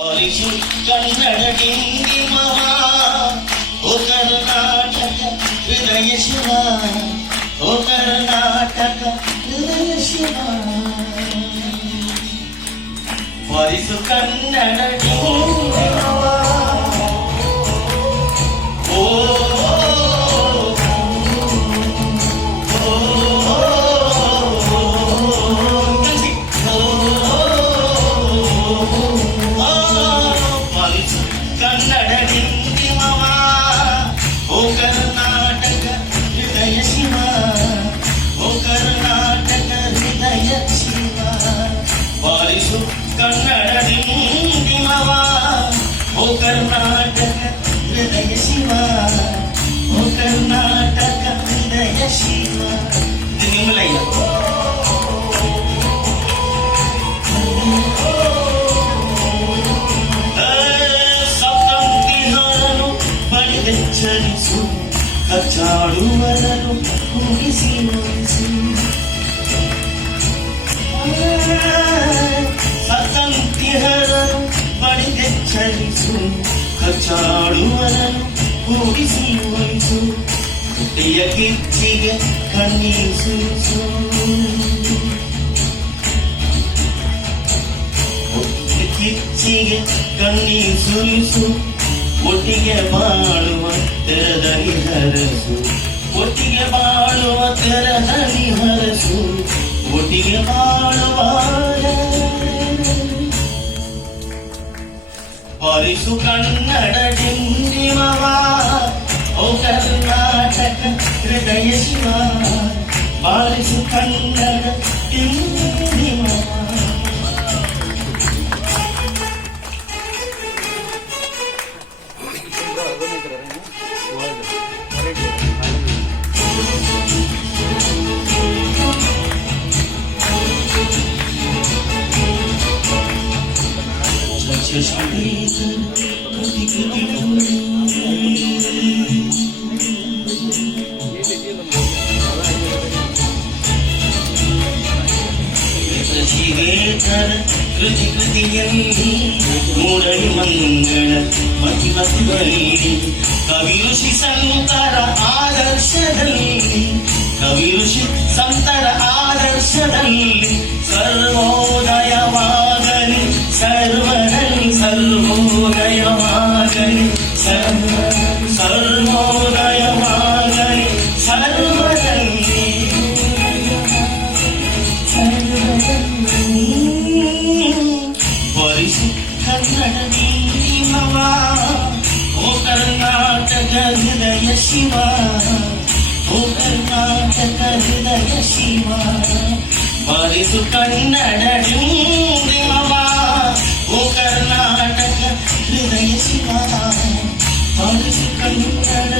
ಕನ್ನಡ ಡಿಂಡಿಮವ ಓ ಕರ್ನಾಟಕ ಹೃದಯ ಶಿವ ಓ ಕರ್ನಾಟಕ ಹೃದಯ ಶಿವ ಬಾರಿಸು ಕನ್ನಡ ಡಿಂಡಿಮವ ಓ ಕನ್ನಡ ಡಿಂಡಿಮವ ಓ ಕರ್ನಾಟಕ ಹೃದಯ ಶಿವ ಓ ಕರ್ನಾಟಕ ಹೃದಯ ಶಿವ ಬಾರಿಸು ಕನ್ನಡ ಡಿಂಡಿಮವ ಓ ಕರ್ನಾಟಕ ಹೃದಯ ಶಿವ ಓ ಕರ್ನಾಟಕ ಹೃದಯ ಶಿವ ಇದು ನಿಮ್ಮ ಲೈನ್ ಚಲಿಸು ಕಚ್ಚಾಡುವರನು ಕೂಡಿಸಿ ನೋಡಿಸು ಸತಂತಿಹರನು ಬಳಿಗೆ ಚಲಿಸು ಕಚ್ಚಾಡುವರನು ಕೂಡಿಸಿ ನೋಡಿಸು ಕುಟಿಯ ಕಿಚ್ಚಿಗೆ ಕಣ್ಣೀಸು ಕಿಚ್ಚಿಗೆ ಕಣ್ಣೀಸು ಒಟ್ಟಿಗೆ ಬಾಳುವ ತೆರದಲ್ಲಿ ಹರಸು ಒಟ್ಟಿಗೆ ಬಾಳುವ ತೆರದಲ್ಲಿ ಹರಸು ಒಟ್ಟಿಗೆ ಬಾಳುವ ಬಾರಿಸು ಕನ್ನಡ ಡಿಂಡಿಮವ ಓ ಕರ್ನಾಟಕ ಹೃದಯ ಶಿವ ಬಾರಿಸು ಕನ್ನಡ ಡಿಂಡಿಮವ ಕೃತಿ ಕೃತಿಯಲ್ಲಿ ಮೂರಡಿ ಮಂಗಳ ಮತಿ ಮತಿಗಳಲ್ಲಿ ಕವಿ ಋಷಿ ಸಂತರ ಆದರ್ಶದಲ್ಲಿ ಕವಿ ಋಷಿ ಸಂತರ ಆದರ್ಶದಲ್ಲಿ ಸರ್ವೋದಯವಾಗಲಿ ಸರ್ವರಲ್ಲಿ ಸರ್ವೋದಯವಾಗಲಿ ಸರ್ವೋದಯವಾಗಲಿ ಸರ್ವರಲ್ಲಿ ಬಾರಿಸು ಕನ್ನಡ ಡಿಂಡಿಮವ ಓ ಕರ್ನಾಟಕ ಹೃದಯ ಶಿವ ಓ ಕರ್ನಾಟಕ ಹೃದಯ ಶಿವ ಬಾರಿಸು ಕನ್ನಡ ಡಿಂಡಿಮವ ಓ ಕರ್ನಾಟಕ ಹೃದಯ ಶಿವ ಬಾರಿಸು ಕನ್ನಡ